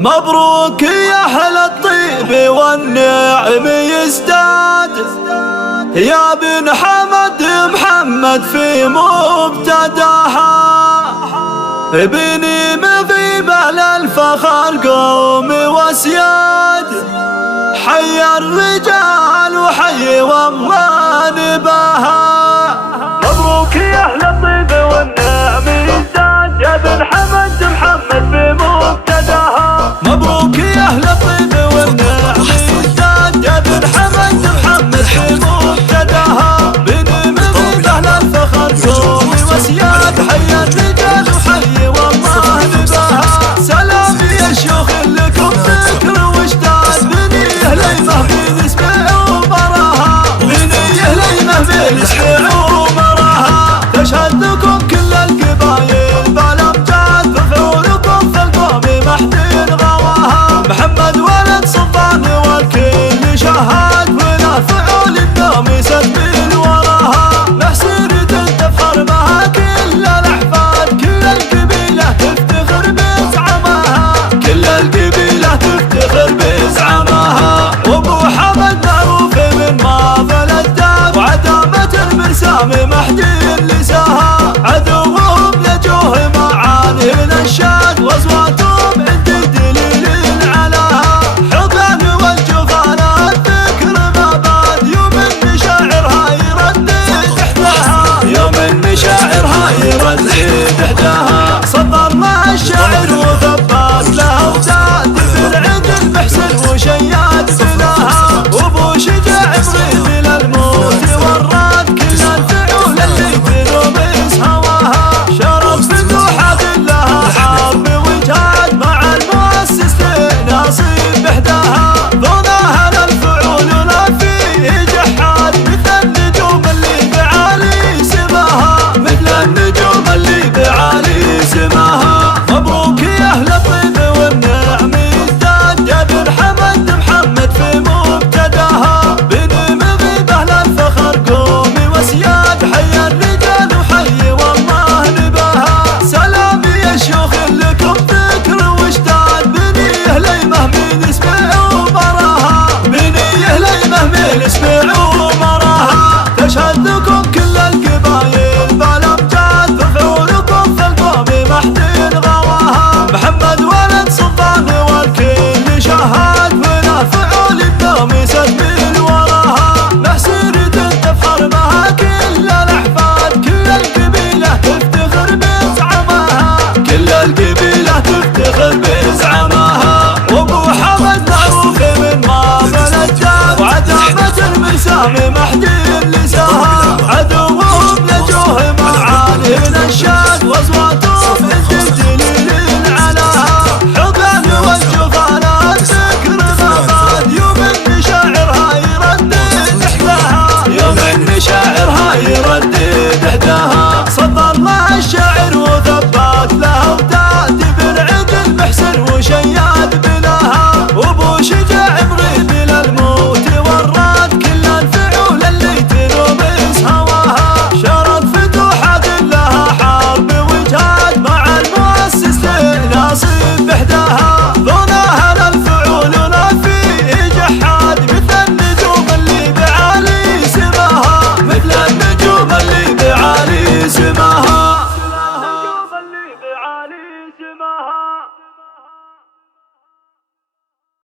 مبروك يا أهل الطيب والنعم يزداد، يا بن حمد محمد في مبتداها، بني مغيب على الفخر قوم واسياد، حي الرجال وحي ومان باها. مبروك يا أهل الطيب والنعم يزداد، يا بن حمد محمد في مبتداها. مبروك يا أهل الطيب والنعم يزداد، يا بن حمد محمد في مبتداها، بني مغيب على الفخر قوم واسياد، حي الرجال وحي ومان باها. سلام يا شيوخ لكم ذكر واشتاد، بنيه ليمه بنسمع وبراها، بنيه ليمه بنسمع وبراها. تشهد لكم كل القبايل بالامجاد، ففعولكم في القوم محدين غواها. محمد ولد سلطان والكل شهاد، ولا فعول النوم يسجل وراها. محسن تفتخر بها كل الاحفاد، كل القبيله تفتخر بزعمها، كل القبيله تفتخر بزعمها. وابو حمد معروف من ماضي الداب، وعدامه المرسام محدين